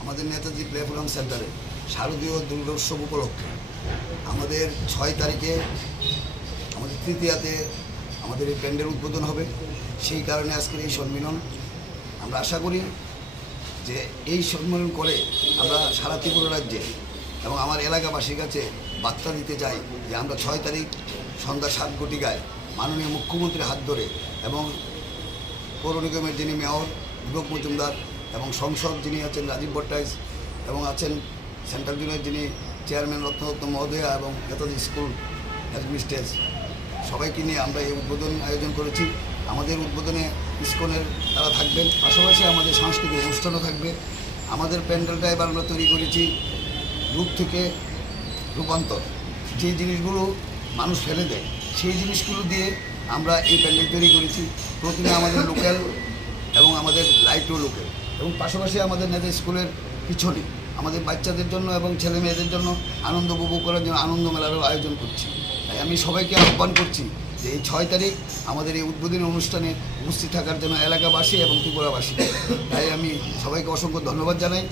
আমাদের নেতাজি প্লেফুলাম সেন্টারে শারদীয় দুর্গোৎসব উপলক্ষে আমাদের ছয় তারিখে তৃতীয়াতে আমাদের এই প্যান্ডেল উদ্বোধন হবে। সেই কারণে আজকের এই সম্মেলন আমরা আশা করি যে এই সম্মেলন করে আমরা সারা ত্রিপুরা রাজ্যে এবং আমার এলাকাবাসীর কাছে বার্তা দিতে চাই যে আমরা ছয় তারিখ সন্ধ্যা সাত ঘটিকায় মাননীয় মুখ্যমন্ত্রীর হাত ধরে এবং পৌর নিগমের যিনি মেয়র দীপক মজুমদার এবং সংসদ যিনি আছেন রাজীব ভট্টাইজ এবং আছেন সেন্ট্রাল জোনের যিনি চেয়ারম্যান রত্নরত্ন মহোদয়া এবং নেতাজি স্কুল হেডমিস্ট্রেস সবাইকে নিয়ে আমরা এই উদ্বোধন আয়োজন করেছি। আমাদের উদ্বোধনে ইস্কনের তারা থাকবেন, পাশাপাশি আমাদের সাংস্কৃতিক অনুষ্ঠানও থাকবে। আমাদের প্যান্ডেলটা এবার আমরা তৈরি করেছি রূপ থেকে রূপান্তর। যে জিনিসগুলো মানুষ ফেলে দেয়, সেই জিনিসগুলো দিয়ে আমরা এই প্যান্ডেল তৈরি করেছি। প্রথমে আমাদের লোকাল এবং আমাদের লাইটও লোকাল এবং পাশাপাশি আমাদের নেতা স্কুলের পিছনে আমাদের বাচ্চাদের জন্য এবং ছেলে মেয়েদের জন্য আনন্দ উপভোগ করার জন্য আনন্দ মেলারও আয়োজন করছি। আমি সবাইকে আহ্বান করছি যে এই ছয় তারিখ আমাদের এই উদ্বোধনী অনুষ্ঠানে উপস্থিত থাকার জন্য এলাকাবাসী এবং ত্রিপুরাবাসী। তাই আমি সবাইকে অসংখ্য ধন্যবাদ জানাই।